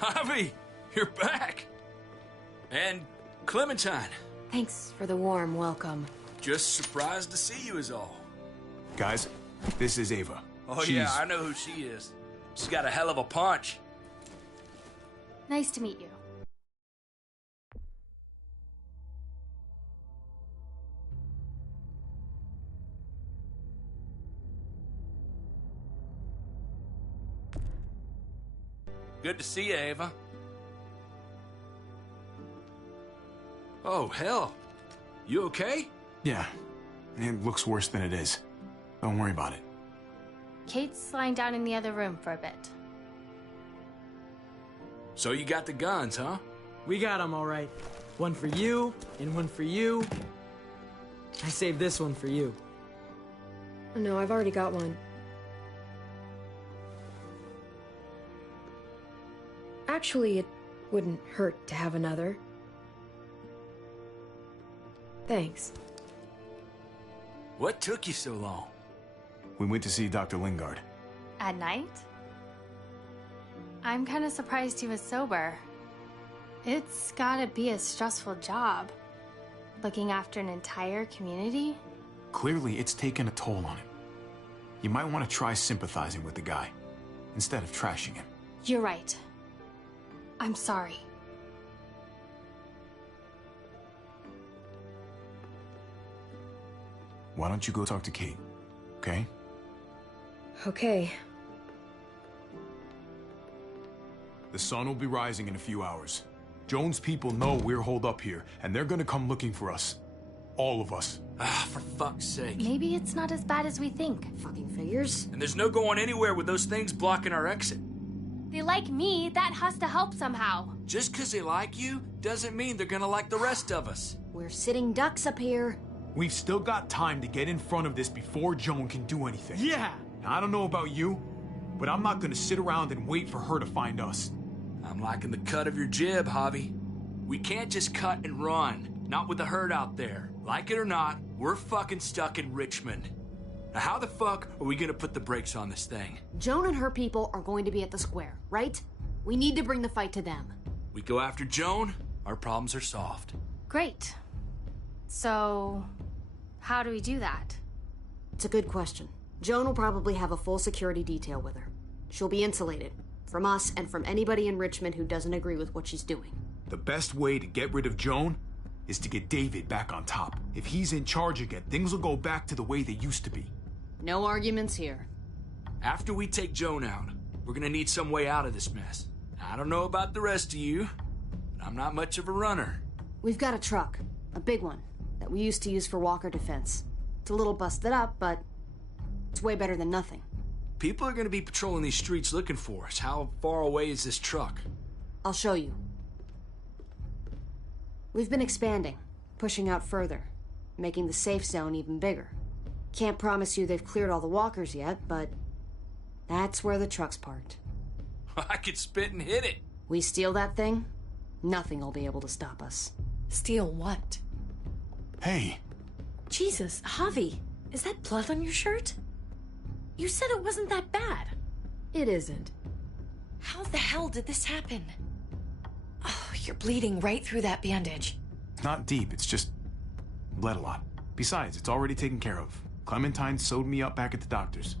Javi, you're back. And Clementine. Thanks for the warm welcome. Just surprised to see you is all. Guys, this is Ava. Oh yeah, I know who she is. She's got a hell of a punch. Nice to meet you. Good to see you, Ava. Oh, hell. You okay? Yeah, it looks worse than it is. Don't worry about it. Kate's lying down in the other room for a bit. So you got the guns, huh? We got them all right. One for you, and one for you. I saved this one for you. No, I've already got one. Actually, it wouldn't hurt to have another. Thanks. What took you so long? We went to see Dr. Lingard. At night? I'm kind of surprised he was sober. It's gotta be a stressful job. Looking after an entire community? Clearly, it's taken a toll on him. You might want to try sympathizing with the guy, instead of trashing him. You're right. I'm sorry. Why don't you go talk to Kate, okay? Okay. The sun will be rising in a few hours. Joan's people know we're holed up here, and they're gonna come looking for us. All of us. Ah, for fuck's sake. Maybe it's not as bad as we think. Fucking figures. And there's no going anywhere with those things blocking our exit. They like me, that has to help somehow. Just 'cause they like you doesn't mean they're gonna like the rest of us. We're sitting ducks up here. We've still got time to get in front of this before Joan can do anything. Yeah! Now, I don't know about you, but I'm not gonna sit around and wait for her to find us. I'm liking the cut of your jib, Javi. We can't just cut and run. Not with the herd out there. Like it or not, we're fucking stuck in Richmond. Now how the fuck are we gonna put the brakes on this thing? Joan and her people are going to be at the square, right? We need to bring the fight to them. We go after Joan, our problems are solved. Great. So, how do we do that? It's a good question. Joan will probably have a full security detail with her. She'll be insulated. From us and from anybody in Richmond who doesn't agree with what she's doing. The best way to get rid of Joan is to get David back on top. If he's in charge again, things will go back to the way they used to be. No arguments here. After we take Joan out, we're gonna need some way out of this mess. I don't know about the rest of you, but I'm not much of a runner. We've got a truck. A big one. That we used to use for walker defense. It's a little busted up, but it's way better than nothing. People are gonna be patrolling these streets looking for us. How far away is this truck? I'll show you. We've been expanding, pushing out further, making the safe zone even bigger. Can't promise you they've cleared all the walkers yet, but that's where the truck's parked. I could spit and hit it. We steal that thing, nothing will be able to stop us. Steal what? Hey. Jesus, Javi, is that blood on your shirt? You said it wasn't that bad. It isn't. How the hell did this happen? Oh, you're bleeding right through that bandage. It's not deep, it's just bled a lot. Besides, it's already taken care of. Clementine sewed me up back at the doctor's.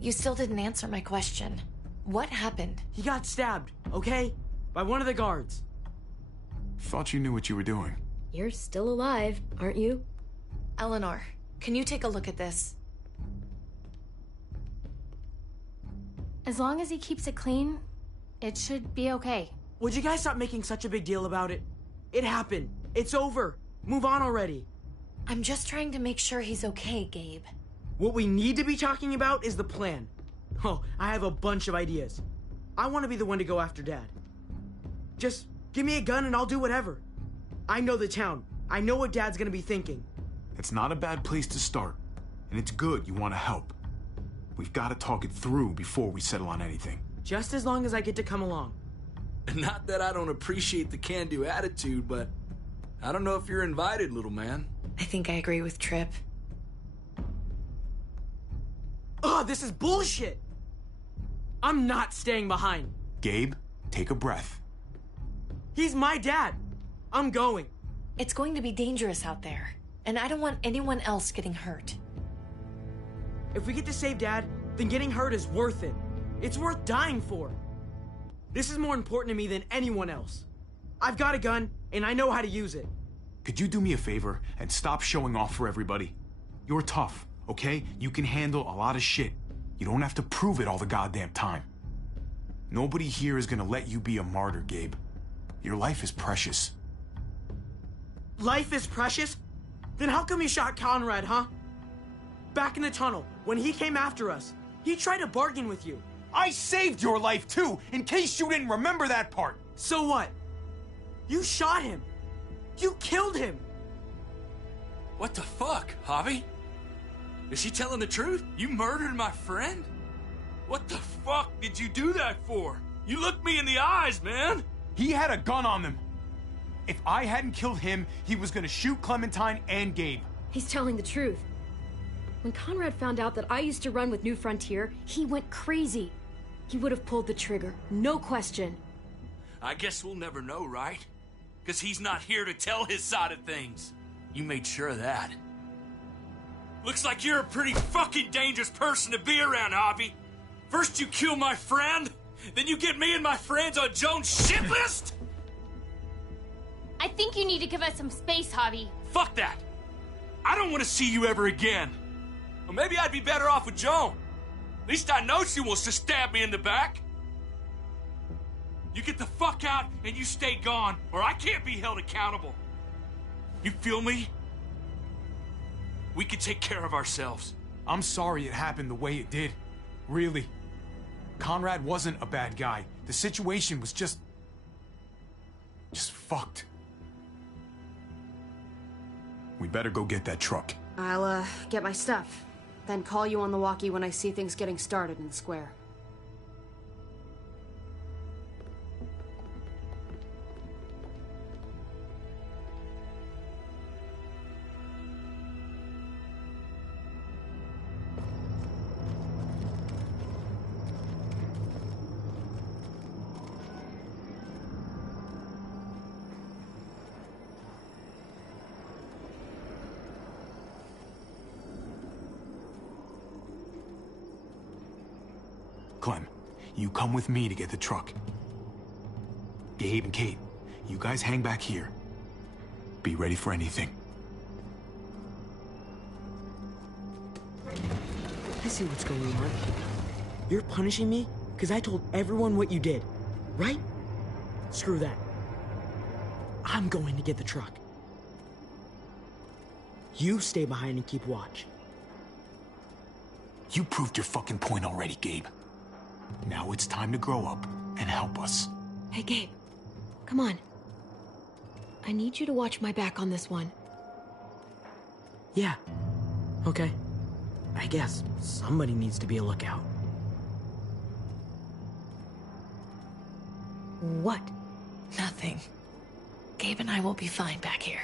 You still didn't answer my question. What happened? He got stabbed, okay? By one of the guards. Thought you knew what you were doing. You're still alive, aren't you? Eleanor, can you take a look at this? As long as he keeps it clean, it should be okay. Would you guys stop making such a big deal about it? It happened. It's over. Move on already. I'm just trying to make sure he's okay, Gabe. What we need to be talking about is the plan. Oh, I have a bunch of ideas. I want to be the one to go after Dad. Just give me a gun and I'll do whatever. I know the town. I know what Dad's gonna be thinking. It's not a bad place to start, and it's good you want to help. We've got to talk it through before we settle on anything. Just as long as I get to come along. Not that I don't appreciate the can-do attitude, but I don't know if you're invited, little man. I think I agree with Tripp. Ugh, this is bullshit! I'm not staying behind. Gabe, Take a breath. He's my dad. I'm going. It's going to be dangerous out there, and I don't want anyone else getting hurt. If we get to save Dad, then getting hurt is worth it. It's worth dying for. This is more important to me than anyone else. I've got a gun, and I know how to use it. Could you do me a favor and stop showing off for everybody? You're tough, okay? You can handle a lot of shit. You don't have to prove it all the goddamn time. Nobody here is gonna let you be a martyr, Gabe. Your life is precious. Life is precious? Then how come you shot Conrad, huh? Back in the tunnel, when he came after us, he tried to bargain with you. I saved your life too, in case you didn't remember that part. So what? You shot him. You killed him. What the fuck, Javi? Is she telling the truth? You murdered my friend? What the fuck did you do that for? You looked me in the eyes, man! He had a gun on them. If I hadn't killed him, he was gonna shoot Clementine and Gabe. He's telling the truth. When Conrad found out that I used to run with New Frontier, he went crazy. He would have pulled the trigger, no question. I guess we'll never know, right? Because he's not here to tell his side of things. You made sure of that. Looks like you're a pretty fucking dangerous person to be around, Javi. First you kill my friend, then you get me and my friends on Jones' shit list? I think you need to give us some space, Javi. Fuck that! I don't want to see you ever again. Or maybe I'd be better off with Joan. At least I know she wants to stab me in the back. You get the fuck out and you stay gone, or I can't be held accountable. You feel me? We can take care of ourselves. I'm sorry it happened the way it did. Really. Conrad wasn't a bad guy. The situation was just fucked. We better go get that truck. I'll, get my stuff. Then call you on the walkie when I see things getting started in the square. Clem, you come with me to get the truck. Gabe and Kate, you guys hang back here. Be ready for anything. I see what's going on. You're punishing me because I told everyone what you did, right? Screw that. I'm going to get the truck. You stay behind and keep watch. You proved your fucking point already, Gabe. Now it's time to grow up and help us. Hey, Gabe. Come on. I need you to watch my back on this one. Yeah. Okay. I guess somebody needs to be a lookout. What? Nothing. Gabe and I will be fine back here.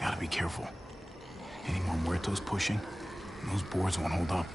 Gotta be careful. Any more muertos pushing, those boards won't hold up.